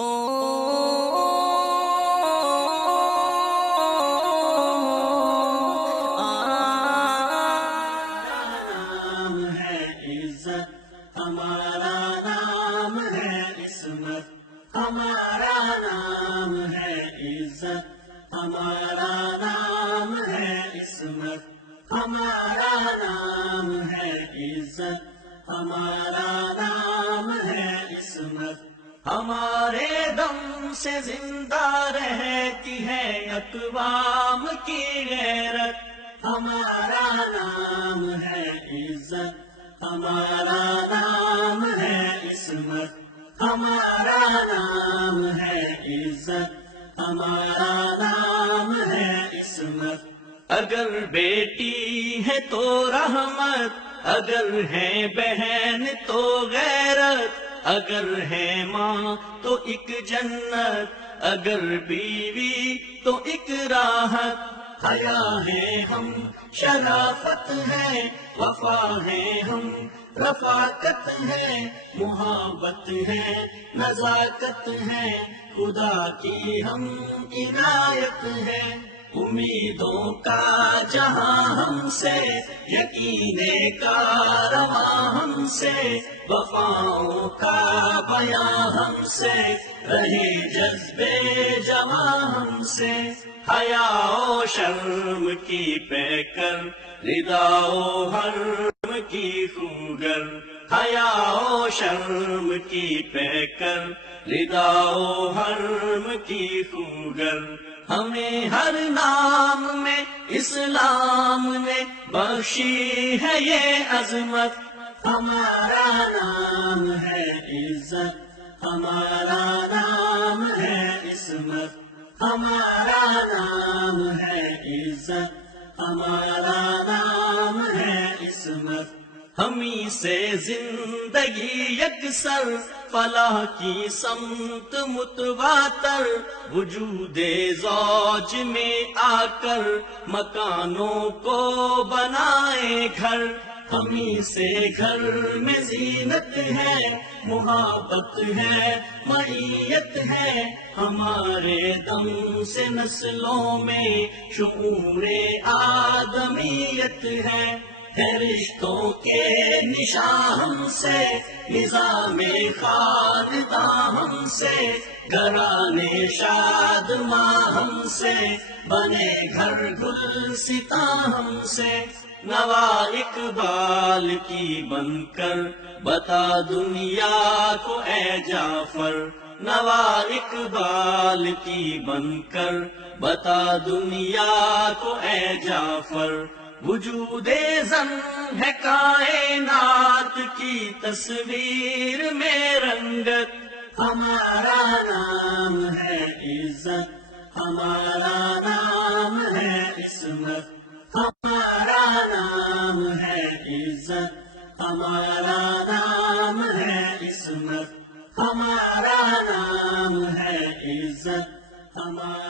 نام ہے عزت، ہمارا نام ہے عصمت، ہمارا نام ہے عزت، ہمارا نام ہے عصمت، ہمارا نام ہے عزت، ہمارا نام ہے عصمت۔ ہمارے دم سے زندہ رہتی ہے اقوام کی غیرت، ہمارا نام ہے عزت، ہمارا نام ہے عصمت، ہمارا نام ہے عزت، ہمارا نام ہے عصمت۔ اگر بیٹی ہے تو رحمت، اگر ہے بہن تو غیرت، اگر ہے ماں تو ایک جنت، اگر بیوی تو ایک راحت۔ حیا ہے ہم شرافت ہے، وفا ہے ہم رفاقت ہے، محبت ہے نزاکت ہے، خدا کی ہم عنایت ہے۔ امیدوں کا جہاں ہم سے، یقین کا رواں ہم سے، وفاؤں کا بیاں ہم سے، رہے جذبے جواں ہم سے۔ حیا و شرم کی پیکر، ردا و حرم کی خوگر، حیا و شرم کی پیکر، ردا و حرم کی خوگر۔ ہمیں ہر نام میں اسلام نے بخشی ہے یہ عظمت، ہمارا نام ہے عزت، ہمارا نام ہے عصمت، ہمارا نام ہے عزت، ہمارا نام ہے عصمت۔ ہمیں سے زندگی یکسر، فلاح کی سمت متواتر، وجود زوج میں آ کر مکانوں کو بنائے گھر۔ ہمیں سے گھر میں زینت ہے، محبت ہے معیت ہے، ہمارے دم سے نسلوں میں شعور آدمیت ہے۔ رشتوں کے نشاں ہم سے، نظام خانداں ہم سے، گھرانے شاد ماں ہم سے، بنے گھر گلستاں ہم سے۔ نوا اقبال کی بن کر بتا دنیا کو اے جعفر، نوا اقبال کی بن کر بتا دنیا کو اے جعفر۔ وجود زن ہے کائنات کی تصویر میں رنگت، ہمارا نام ہے عزت، ہمارا نام ہے عصمت، ہمارا نام ہے عزت، ہمارا نام ہے عصمت، ہمارا نام ہے عزت، ہمارا